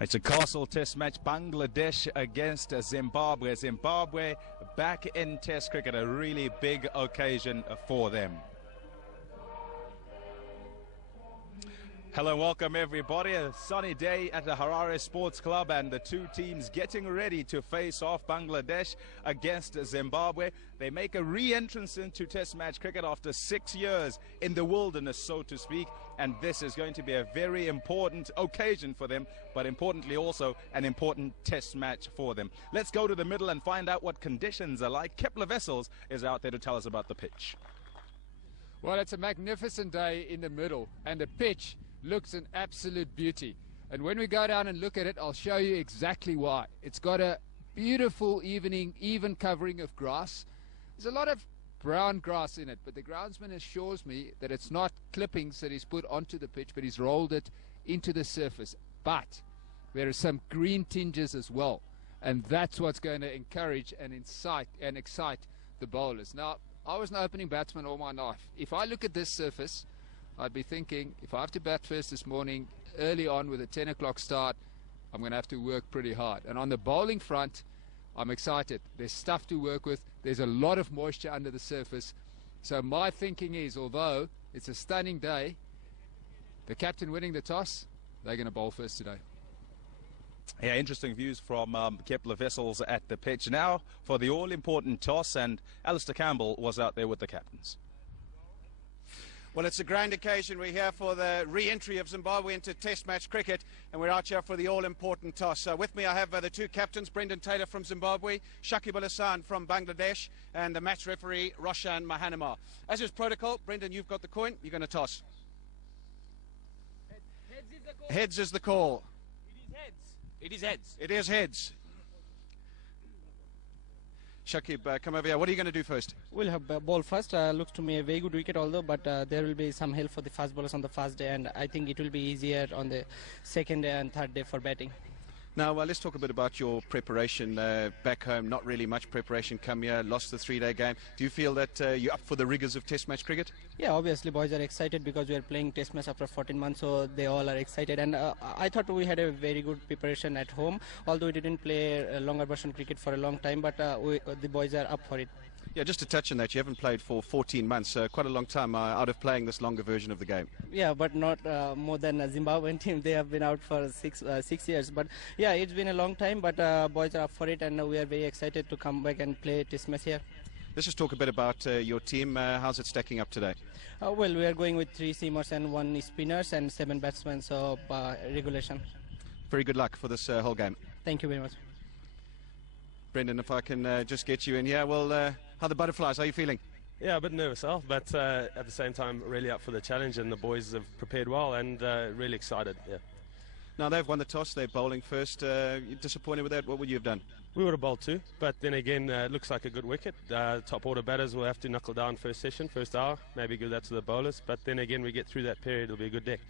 It's a castle test match, Bangladesh against Zimbabwe. Zimbabwe back in test cricket, a really big occasion for them. Hello and welcome everybody. A sunny day at the Harare Sports Club and the two teams getting ready to face off. Bangladesh against Zimbabwe. They make a re-entrance into test match cricket after 6 years in the wilderness, so to speak, and this is going to be a very important occasion for them, but importantly also an important test match for them. Let's go to the middle and find out what conditions are like. Kepler Wessels is out there to tell us about the pitch. Well, it's a magnificent day in the middle, and the pitch looks an absolute beauty. And when we go down and look at it, I'll show you exactly why. It's got a beautiful even covering of grass. There's a lot of brown grass in it, but the groundsman assures me that it's not clippings that he's put onto the pitch, but he's rolled it into the surface. But there are some green tinges as well, and that's what's going to encourage and excite the bowlers. Now, I was an opening batsman all my life. If I look at this surface, I'd be thinking, if I have to bat first this morning, early on with a 10 o'clock start, I'm going to have to work pretty hard. And on the bowling front, I'm excited. There's stuff to work with. There's a lot of moisture under the surface. So my thinking is, although it's a stunning day, the captain winning the toss, they're going to bowl first today. Yeah, interesting views from Kepler Wessels at the pitch. Now for the all-important toss, and Alistair Campbell was out there with the captains. Well, it's a grand occasion. We're here for the re-entry of Zimbabwe into test match cricket, and we're out here for the all-important toss. With me I have the two captains, Brendan Taylor from Zimbabwe, Shakib Al Hassan from Bangladesh, and the match referee, Roshan Mahanama. As is protocol, Brendan, you've got the coin. You're going to toss. Heads is the call. It is heads. It is heads. Shakib, come over here. What are you going to do first? We'll have ball first. Looks to me a very good wicket, although, but there will be some help for the fast bowlers on the first day, and I think it will be easier on the second day and third day for batting. Now, let's talk a bit about your preparation back home. Not really much preparation come here, lost the three-day game. Do you feel that you're up for the rigours of test match cricket? Yeah, obviously boys are excited because we are playing test match after 14 months, so they all are excited. And I thought we had a very good preparation at home, although we didn't play a longer version cricket for a long time, but the boys are up for it. Yeah, just to touch on that, you haven't played for 14 months, quite a long time out of playing this longer version of the game. Yeah, but not more than a Zimbabwean team. They have been out for six years. But yeah, it's been a long time, but boys are up for it, and we are very excited to come back and play test match here. Let's just talk a bit about your team. How's it stacking up today? Well, we are going with 3 seamers and 1 spinners and 7 batsmen, so regulation. Very good luck for this whole game. Thank you very much. Brendan, if I can just get you in here. Well, how are the butterflies? How are you feeling? Yeah, a bit nervous, but at the same time really up for the challenge, and the boys have prepared well and really excited. Yeah. Now they've won the toss, they're bowling first. You're disappointed with that? What would you have done? We would have bowled too, but then again it looks like a good wicket. Top order batters will have to knuckle down first hour, maybe give that to the bowlers, but then again we get through that period, it'll be a good deck.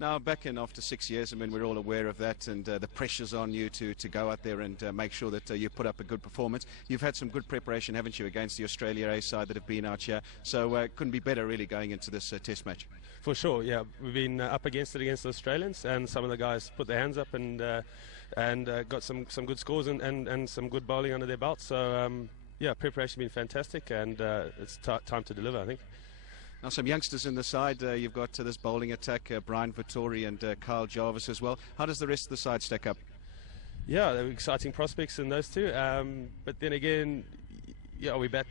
Now, back in after 6 years, I mean, we're all aware of that, and the pressure's on you to go out there and make sure that you put up a good performance. You've had some good preparation, haven't you, against the Australia A side that have been out here, so it couldn't be better really going into this test match. For sure, yeah. We've been up against it against the Australians, and some of the guys put their hands up and got some good scores and some good bowling under their belt. So, yeah, preparation has been fantastic, and it's time to deliver, I think. Now, some youngsters in the side. You've got this bowling attack, Brian Vittori and Kyle Jarvis as well. How does the rest of the side stack up? Yeah, they're exciting prospects in those two. But then again, yeah, we bat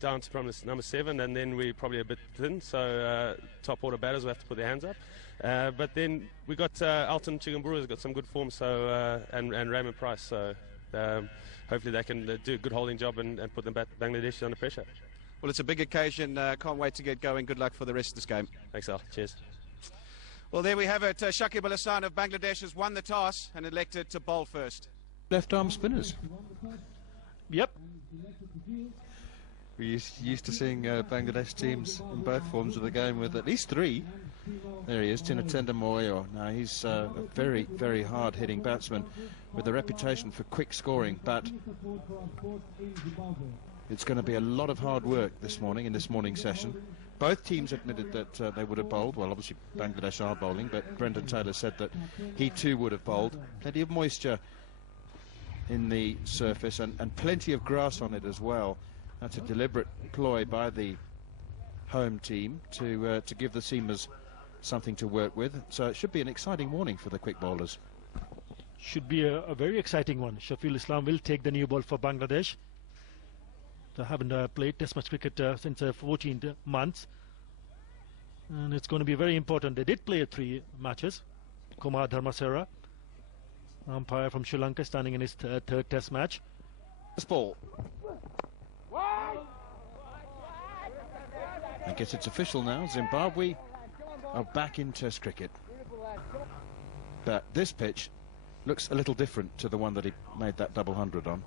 down to from number 7, and then we're probably a bit thin. So top order batters will have to put their hands up. But then we got Alton Chigumbura has got some good form. So and Raymond Price. So hopefully they can do a good holding job and put them Bangladesh under pressure. Well, it's a big occasion. Can't wait to get going. Good luck for the rest of this game. Thanks, Al. Cheers. Well, there we have it. Shakib Al Hassan of Bangladesh has won the toss and elected to bowl first. Left-arm spinners. Yep. We're used to seeing Bangladesh teams in both forms of the game with at least 3. There he is, Tinatenda Moyo. Now, he's a very, very hard-hitting batsman with a reputation for quick scoring, but it's going to be a lot of hard work this morning in this morning session, Both teams admitted that they would have bowled. Well, obviously Bangladesh are bowling, but Brendan Taylor said that he too would have bowled. Plenty of moisture in the surface and plenty of grass on it as well. That's a deliberate ploy by the home team to give the seamers something to work with. So it should be an exciting morning for the quick bowlers. Should be a very exciting one. Shafiul Islam will take the new ball for Bangladesh. They haven't played Test match cricket since 14 months. And it's going to be very important. They did play 3 matches. Kumar Dharmasera, umpire from Sri Lanka, standing in his third Test match. This ball. I guess it's official now. Zimbabwe are back in Test cricket. But this pitch looks a little different to the one that he made that double 100 on.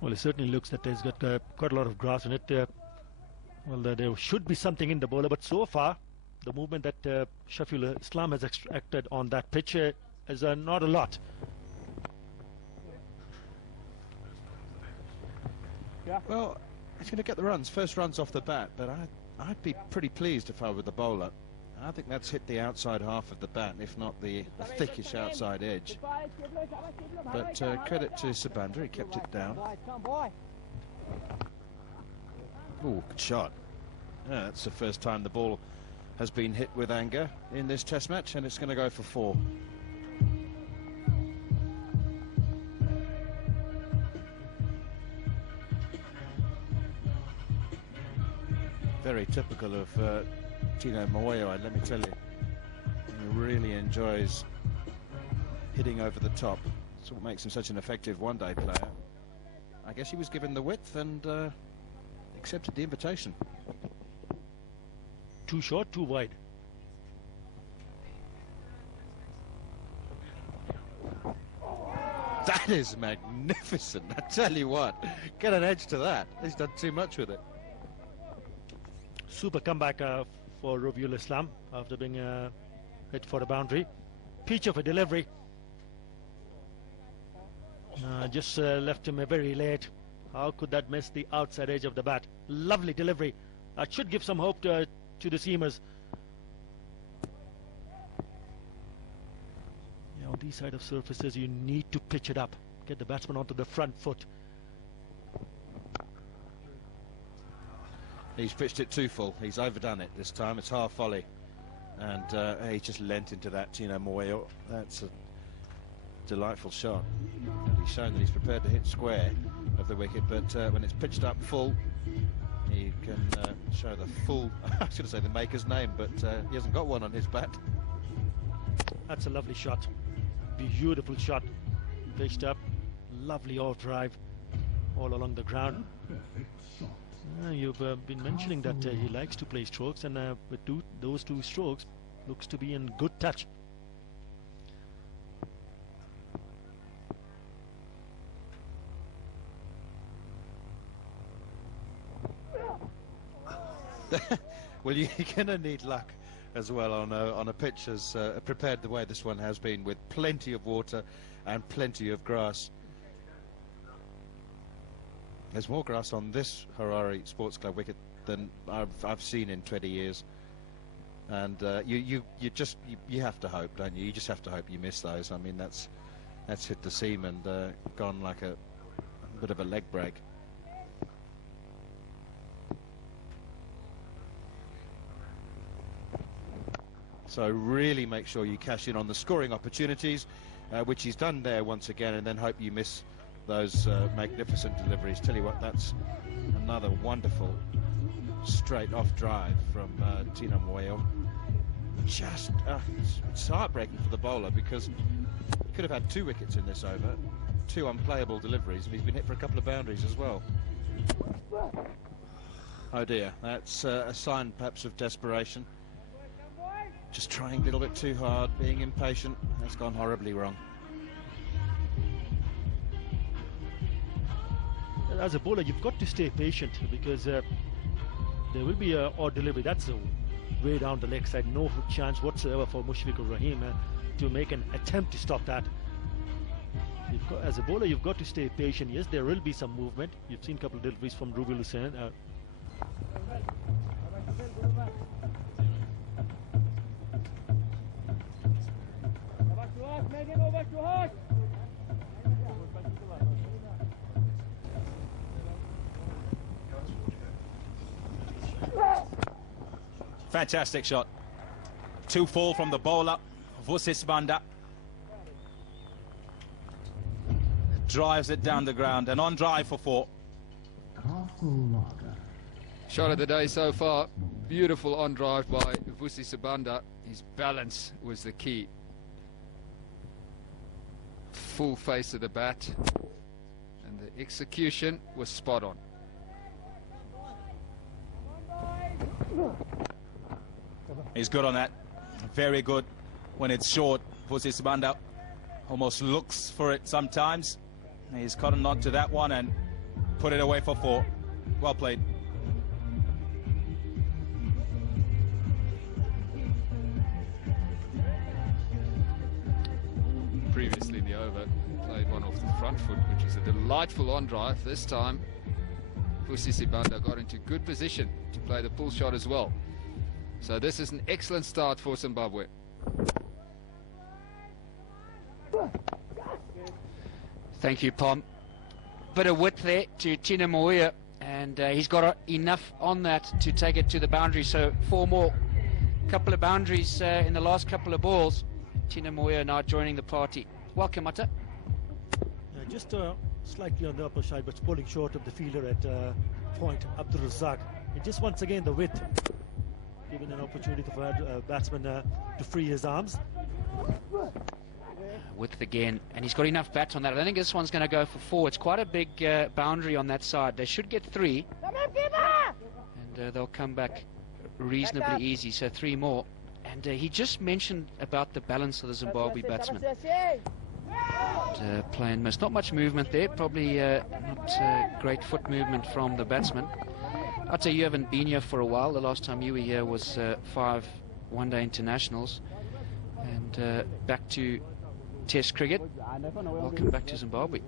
Well, it certainly looks that he's got quite a lot of grass in it. Well, there should be something in the bowler, but so far, the movement that Shafiul Islam has extracted on that pitch is not a lot. Well, he's going to get the runs, first runs off the bat, but I'd be pretty pleased if I were the bowler. I think that's hit the outside half of the bat, if not the thickish outside edge. But credit to Sabander, he kept it down. Oh, good shot. Yeah, that's the first time the ball has been hit with anger in this Test match, and it's going to go for 4. Very typical of Tino Moyo, let me tell you. He really enjoys hitting over the top. That's what makes him such an effective one-day player. I guess he was given the width and accepted the invitation. Too short, too wide. That is magnificent, I tell you what. Get an edge to that. He's done too much with it. Super comeback for Shafiul Islam after being hit for a boundary. Peach of a delivery. Just left him very late. How could that miss the outside edge of the bat? Lovely delivery. That should give some hope to the seamers. You know, these side of surfaces, you need to pitch it up. Get the batsman onto the front foot. He's pitched it too full. He's overdone it this time. It's half volley. And he just lent into that, Tino Moyo. That's a delightful shot. And he's shown that he's prepared to hit square of the wicket, but when it's pitched up full, he can show the full, I was going to say the maker's name, but he hasn't got one on his bat. That's a lovely shot. Beautiful shot. Pitched up. Lovely off drive all along the ground. You've been mentioning that he likes to play strokes, and with those 2 strokes looks to be in good touch. Well, you're going to need luck as well on a pitch as prepared the way this one has been, with plenty of water and plenty of grass. There's more grass on this Harare Sports Club wicket than I've seen in 20 years, and you have to hope, don't you? You just have to hope you miss those. I mean, that's hit the seam and gone like a bit of a leg break. So really make sure you cash in on the scoring opportunities, which he's done there once again, and then hope you miss those magnificent deliveries. Tell you what, that's another wonderful straight off drive from Tino Moyo. Just it's heartbreaking for the bowler, because he could have had 2 wickets in this over, 2 unplayable deliveries, and he's been hit for a couple of boundaries as well. Oh dear, that's a sign perhaps of desperation. Just trying a little bit too hard, being impatient. That's gone horribly wrong. As a bowler, you've got to stay patient, because there will be a odd delivery. That's way down the leg side. No chance whatsoever for Mushfiqur Rahim to make an attempt to stop that. As a bowler, you've got to stay patient. Yes, there will be some movement. You've seen a couple of deliveries from Rubil Hussain. Fantastic shot. 2-4 from the bowler, Vusis Banda. Drives it down the ground, and on drive for 4. Shot of the day so far. Beautiful on drive by Vusi Sabanda. His balance was the key. Full face of the bat, and the execution was spot on. He's good on that. Very good when it's short. Vusi Sabanda almost looks for it sometimes. He's cottoned on to that one and put it away for 4. Well played. Previously in the over, played one off the front foot, which is a delightful on drive. This time, Vusi Sabanda got into good position to play the pull shot as well. So this is an excellent start for Zimbabwe. Thank you, Pom. Bit of width there to Tina Moia, and he's got enough on that to take it to the boundary. So 4 more. Couple of boundaries in the last couple of balls. Tina Moia now joining the party. Welcome, Mata. Just slightly on the upper side, but pulling short of the fielder at point, Abdul Razak. And just once again the width, giving an opportunity for a batsman to free his arms. Width again, and he's got enough bats on that. I think this one's going to go for 4. It's quite a big boundary on that side. They should get 3, and they'll come back reasonably easy. So 3 more. And he just mentioned about the balance of the Zimbabwe batsmen. Play and miss. Not much movement there. Probably not great foot movement from the batsman. I'd say you haven't been here for a while. The last time you were here was 5 one-day internationals. And back to Test cricket. Welcome back to Zimbabwe.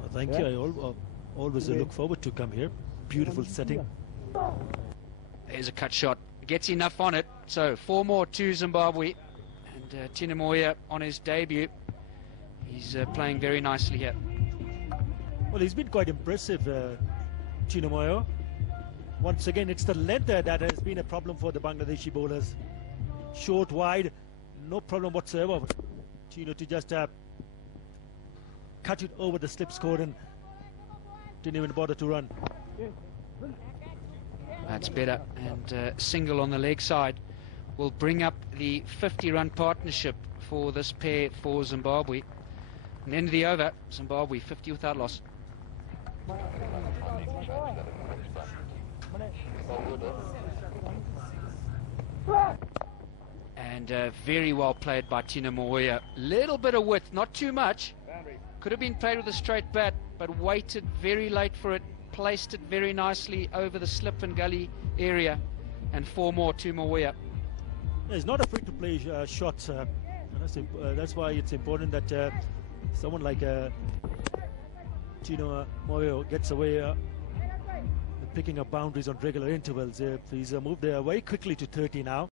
Well, thank you. I always look forward to come here. Beautiful setting. There's a cut shot. Gets enough on it. So 4 more to Zimbabwe. And Tina Moia on his debut. He's playing very nicely here. Well, he's been quite impressive, Tina Moia. Once again, it's the length that has been a problem for the Bangladeshi bowlers. Short, wide, no problem whatsoever. Chino to just cut it over the slip score and didn't even bother to run. That's better, and single on the leg side will bring up the 50-run partnership for this pair for Zimbabwe. And end of the over, Zimbabwe 50 without loss. And very well played by Tina Moia. Little bit of width, not too much. Could have been played with a straight bat, but waited very late for it. Placed it very nicely over the slip and gully area. And 4 more to Moia. He's not afraid to play shots. That's why it's important that someone like Tina Moia gets away picking up boundaries on regular intervals. He's moved very quickly to 30 now.